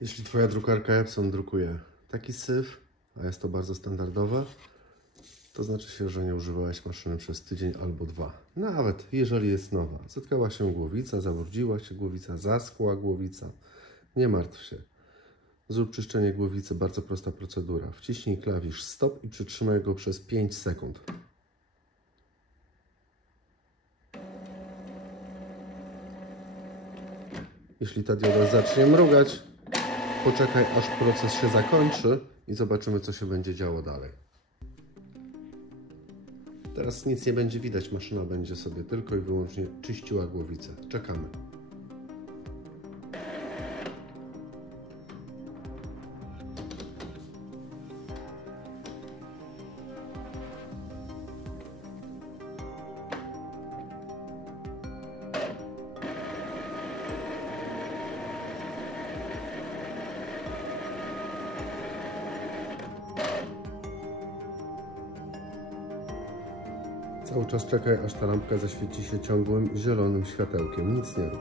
Jeśli Twoja drukarka Epson drukuje taki syf, a jest to bardzo standardowe, to znaczy się, że nie używałeś maszyny przez tydzień albo dwa. Nawet jeżeli jest nowa. Zatkała się głowica, zabrudziła się głowica, zaschła głowica. Nie martw się. Zrób czyszczenie głowicy, bardzo prosta procedura. Wciśnij klawisz stop i przytrzymaj go przez 5 sekund. Jeśli ta dioda zacznie mrugać, poczekaj, aż proces się zakończy i zobaczymy, co się będzie działo dalej. Teraz nic nie będzie widać, maszyna będzie sobie tylko i wyłącznie czyściła głowicę. Czekamy. Cały czas czekaj, aż ta lampka zaświeci się ciągłym zielonym światełkiem. Nic nie rób.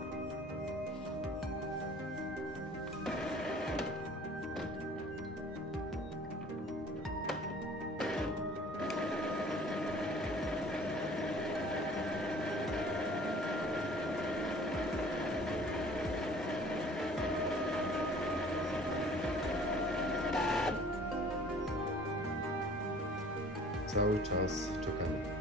Cały czas czekamy.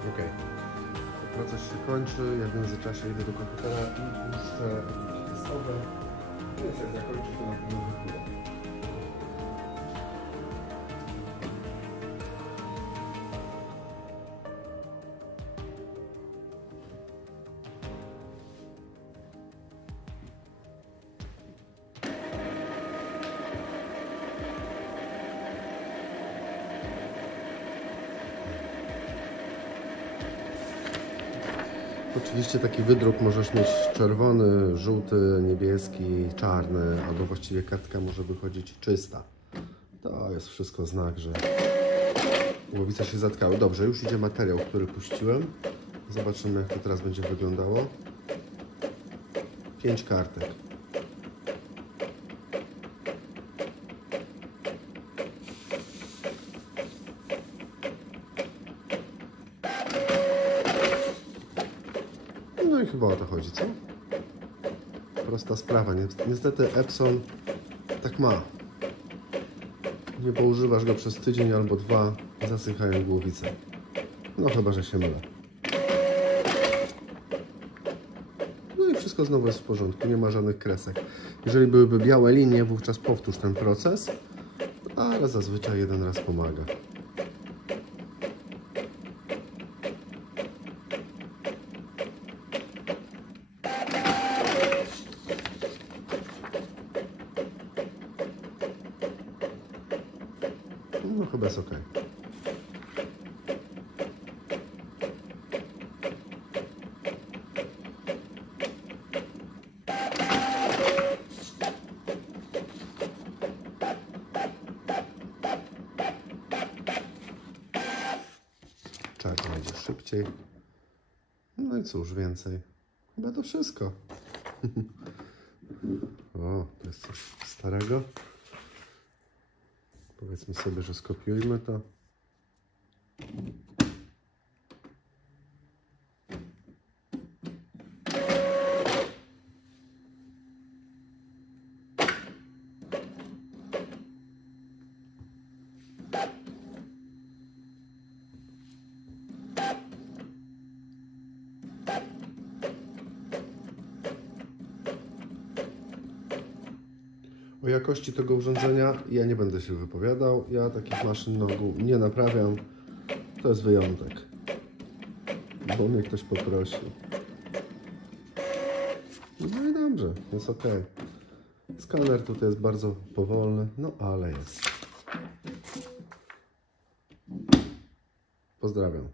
Ok. Proces się kończy, ja w międzyczasie idę do komputera i puszczę jakieś testowe. Więc jak zakończy, to na pewno wypływa. Oczywiście taki wydruk możesz mieć czerwony, żółty, niebieski, czarny, albo właściwie kartka może wychodzić czysta. To jest wszystko znak, że głowice się zatkały. Dobrze, już idzie materiał, który puściłem. Zobaczymy, jak to teraz będzie wyglądało. 5 kartek. No i chyba o to chodzi, co? Prosta sprawa. Niestety Epson tak ma. Nie poużywasz go przez tydzień albo dwa, zasychają głowice. No chyba, że się mylę. No i wszystko znowu jest w porządku, nie ma żadnych kresek. Jeżeli byłyby białe linie, wówczas powtórz ten proces, ale zazwyczaj jeden raz pomaga. No chyba jest ok. Czarno idzie szybciej. No i cóż więcej. Chyba to wszystko. O, to jest coś starego. Powiedzmy sobie, że skopiujmy to. O jakości tego urządzenia ja nie będę się wypowiadał. Ja takich maszyn na ogół nie naprawiam. To jest wyjątek, bo mnie ktoś poprosił. No i dobrze, jest ok. Skaner tutaj jest bardzo powolny, no ale jest. Pozdrawiam.